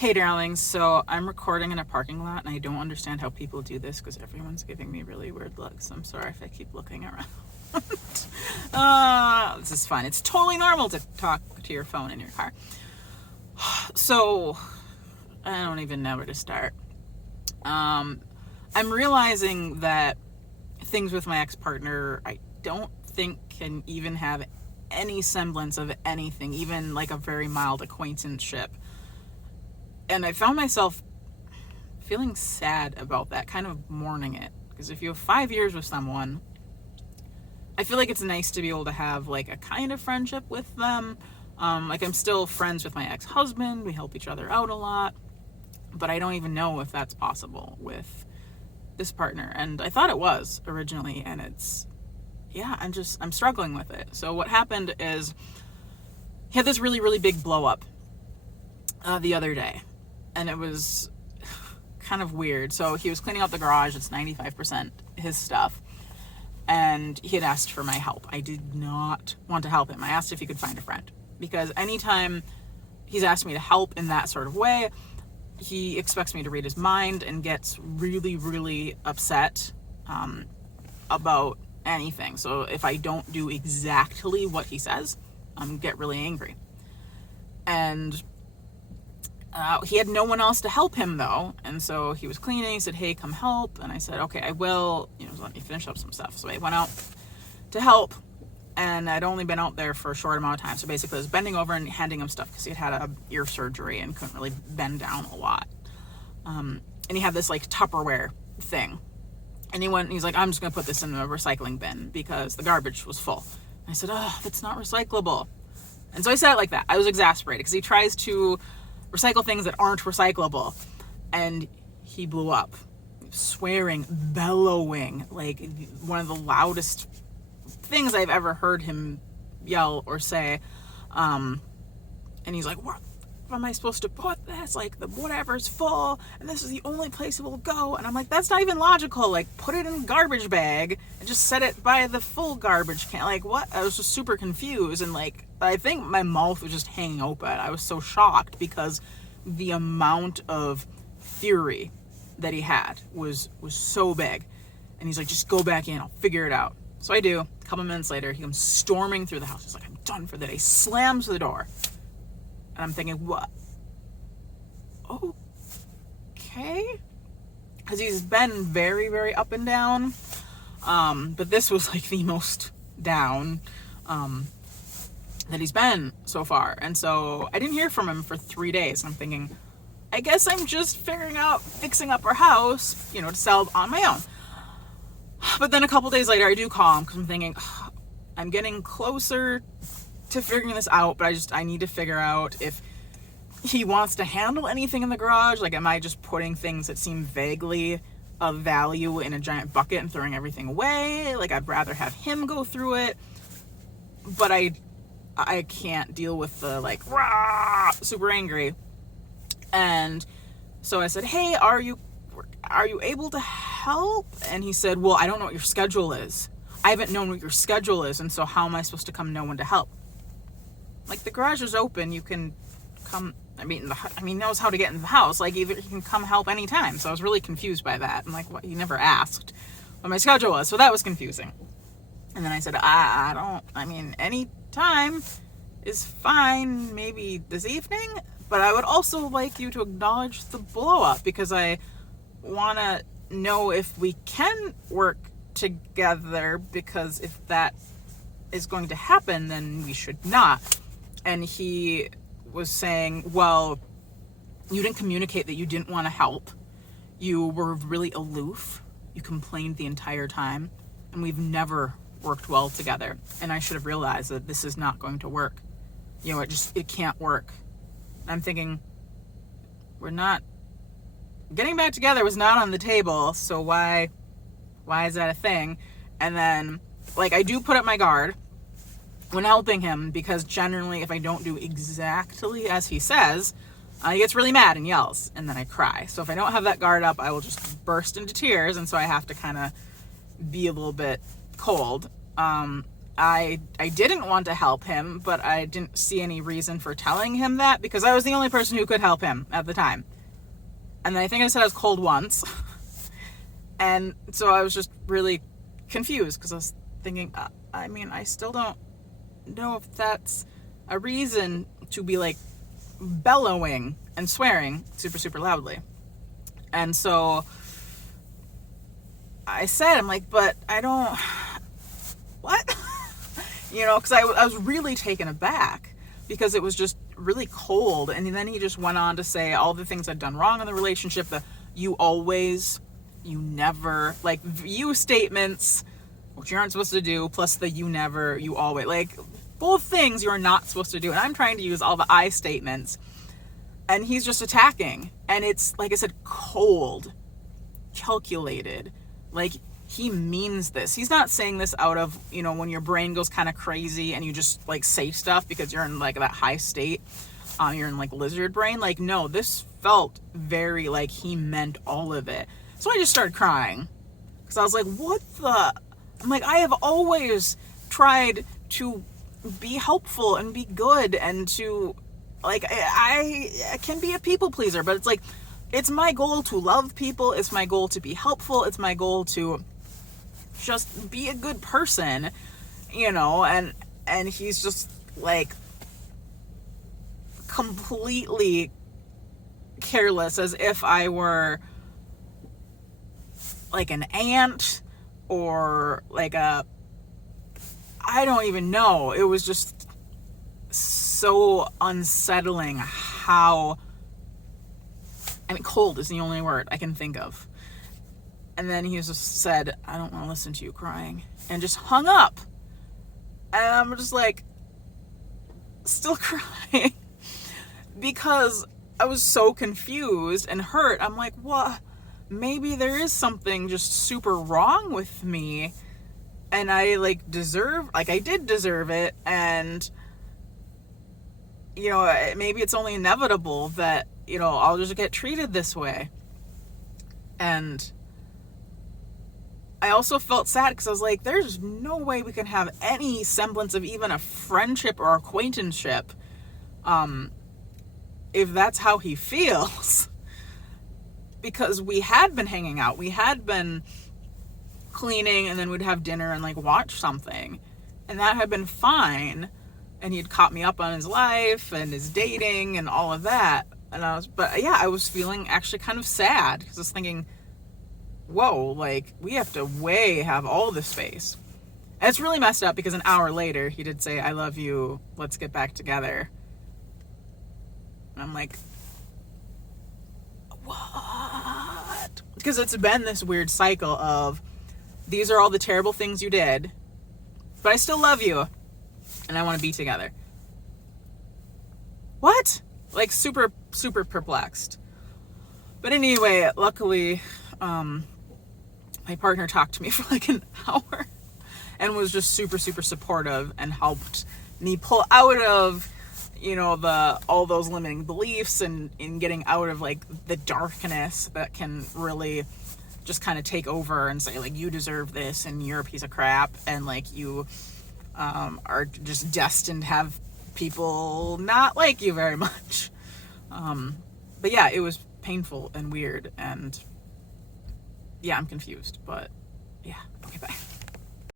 Hey darlings, so I'm recording in a parking lot and I don't understand how people do this because everyone's giving me really weird looks. I'm sorry if I keep looking around. This is fun. It's totally normal to talk to your phone in your car. So, I don't even know where to start. I'm realizing that things with my ex-partner I don't think can even have any semblance of anything, even like a very mild acquaintanceship. And I found myself feeling sad about that, kind of mourning it. Because if you have 5 years with someone, I feel like it's nice to be able to have like a kind of friendship with them. Like I'm still friends with my ex-husband. We help each other out a lot. But I don't even know if that's possible with this partner. And I thought it was originally. And I'm struggling with it. So what happened is he had this really, really big blow up the other day. And it was kind of weird. So he was cleaning out the garage. It's 95% his stuff. And he had asked for my help. I did not want to help him. I asked if he could find a friend. Because anytime he's asked me to help in that sort of way, he expects me to read his mind and gets really, really upset about anything. So if I don't do exactly what he says, get really angry. And he had no one else to help him though, and so he was cleaning. He said, "Hey, come help," and I said, "Okay, I will. Let me finish up some stuff." So I went out to help, and I'd only been out there for a short amount of time. So basically, I was bending over and handing him stuff because he had a ear surgery and couldn't really bend down a lot. And he had this like Tupperware thing, and he's like, "I'm just gonna put this in the recycling bin because the garbage was full." And I said, "Oh, that's not recyclable." And so I said it like that. I was exasperated because he tries to recycle things that aren't recyclable, and he blew up, swearing, bellowing, like one of the loudest things I've ever heard him yell or say. And he's like, "What am I supposed to put this? Like the whatever's full, and this is the only place it will go." And I'm like, "That's not even logical. Like, put it in a garbage bag and just set it by the full garbage can." Like, what? I was just super confused, and like I think my mouth was just hanging open. I was so shocked because the amount of fury that he had was so big. And he's like, "Just go back in, I'll figure it out." So I do. A couple minutes later, he comes storming through the house. He's like, "I'm done for the day." Slams the door. And I'm thinking, what? Okay. Because he's been very, very up and down. But this was like the most down that he's been so far. And so I didn't hear from him for 3 days. And I'm thinking, I guess I'm just fixing up our house, to sell on my own. But then a couple days later, I do call him because I'm thinking, I'm getting closer to figuring this out, but I need to figure out if he wants to handle anything in the garage. Like, am I just putting things that seem vaguely of value in a giant bucket and throwing everything away? Like, I'd rather have him go through it. But I can't deal with the, like, rah, super angry. And so I said, "Hey, are you able to help?" And he said, "Well, I don't know what your schedule is. I haven't known what your schedule is, and so how am I supposed to come know when to help?" Like, the garage is open. You can come, knows how to get in the house. Like, either he can come help anytime. So I was really confused by that. And like, what? He never asked what my schedule was. So that was confusing. And then I said, any time is fine, maybe this evening, but I would also like you to acknowledge the blow up because I want to know if we can work together, because if that is going to happen, then we should not. And he was saying, "Well, you didn't communicate that you didn't want to help. You were really aloof. You complained the entire time, and we've never worked well together. And I should have realized that this is not going to work. It can't work." And I'm thinking, getting back together was not on the table, so why is that a thing? And then, like, I do put up my guard when helping him, because generally if I don't do exactly as he says, he gets really mad and yells, and then I cry. So if I don't have that guard up, I will just burst into tears, and so I have to kind of be a little bit cold. I didn't want to help him, but I didn't see any reason for telling him that because I was the only person who could help him at the time. And then I think I said I was cold once. And so I was just really confused because I was thinking, I mean, I still don't know if that's a reason to be like bellowing and swearing super, super loudly. And so I said, I'm like, but I don't, what? You know, because I was really taken aback because it was just really cold. And then he just went on to say all the things I'd done wrong in the relationship, the you always, you never, like you statements, which you aren't supposed to do, plus the you never, you always, like both things you're not supposed to do. And I'm trying to use all the I statements. And he's just attacking. And it's, like I said, cold, calculated. Like, he means this. He's not saying this out of, you know, when your brain goes kind of crazy and you just, like, say stuff because you're in, like, that high state. You're in, like, lizard brain. Like, no, this felt very, like, he meant all of it. So I just started crying. Because I was like, what the... I'm like, I have always tried to be helpful and be good and to... Like, I can be a people pleaser, but it's like, it's my goal to love people. It's my goal to be helpful. It's my goal to just be a good person, you know, and he's just like completely careless as if I were like an ant or like I don't even know. It was just so unsettling how, I mean, cold is the only word I can think of. And then he just said, I don't want to listen to you crying, and just hung up. And I'm just like, still crying because I was so confused and hurt. I'm like, what? Maybe there is something just super wrong with me, and I I did deserve it, and you know, maybe it's only inevitable that, you know, I'll just get treated this way. And I also felt sad because I was like, there's no way we can have any semblance of even a friendship or acquaintanceship if that's how he feels. Because we had been hanging out. We had been cleaning, and then we'd have dinner and like watch something. And that had been fine. And he'd caught me up on his life and his dating and all of that. And I was feeling actually kind of sad because I was thinking, whoa, like we have to have all the space. And it's really messed up because an hour later he did say, I love you, let's get back together. And I'm like, what? Because it's been this weird cycle of, these are all the terrible things you did, but I still love you. And I want to be together. What? Like super, super perplexed. But anyway, luckily, my partner talked to me for like an hour and was just super, super supportive and helped me pull out of, you know, all those limiting beliefs and in getting out of like the darkness that can really just kind of take over and say like, you deserve this and you're a piece of crap and like you are just destined to have people not like you very much. But yeah, it was painful and weird, and yeah, I'm confused, but yeah, okay, bye.